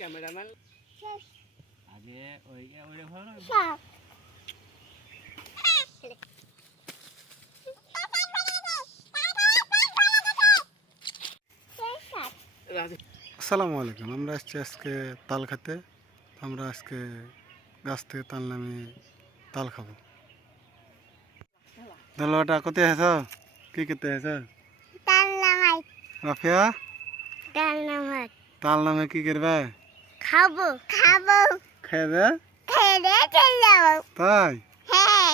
Cameraman আগে ওই ওইটা ভালো না আসসালামু আলাইকুম। আমরা আসছি আজকে তাল খেতে। আমরা আজকে গাছ থেকে তাল নামিয়ে তাল খাবো। দলটা কোথায় আছো? কি করতে আছো? তাল নামাই। রাফিয়া তাল নামাই। তাল নামে কি করবে? খাবো খাবো। খেয়ে দে। খেয়ে দিয়ে চলে যাবো। তাই? হ্যাঁ।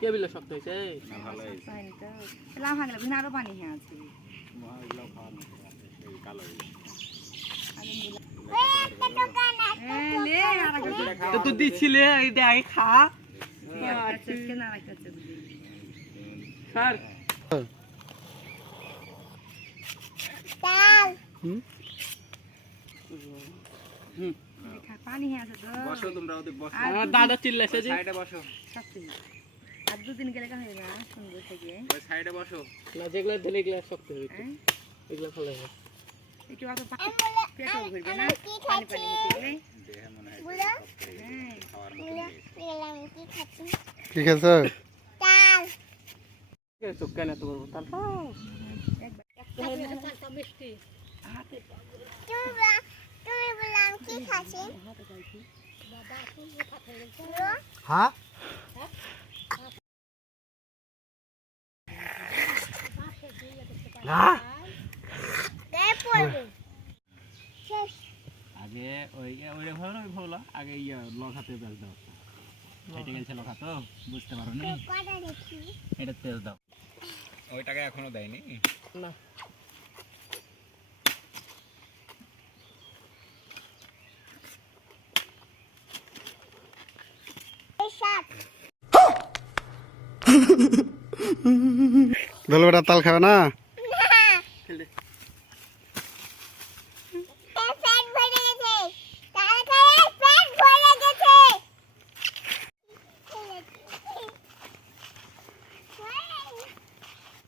কেবিল শক্ত হয়েছে আরো পানি আছে তো দিচ্ছিলে এইটা আগে খা স্যার তাল। পানি আছে তো বসো তোমরা ওদের বসো আমার দাদা চিল্লাছে যে সাইডে বসো আর দুদিন গেলে হবে না সুন্দর থেকে ওই সাইডে বসো না যেগুলো দিলে এগুলো শক্ত হয়েছে এগুলো ভালো হবে একটু অত পেটও ঘুরবে না পানি পানি হতে গেলে দেহে মনে হয় বুলা খাওয়ার বুলা গেলাম কি খাচ্ছি? কি খেয়েছো? তাল। চোখা না তো বলবো তার তুমি বললাম কি খাচ্ছি? হ্যাঁ গায়ে পড়বে। শেষ। আগে ওই ওইটা ভালো না ওই ভালো আগে ইয়া লখাতে তেল দাও এটা গেছে লখা তো বুঝতে পারো নি কটা দেখি? এটা তেল দাও ওই টাকা এখনো দেয়নি না এই সাত। দলবেটা তাল খাবে না?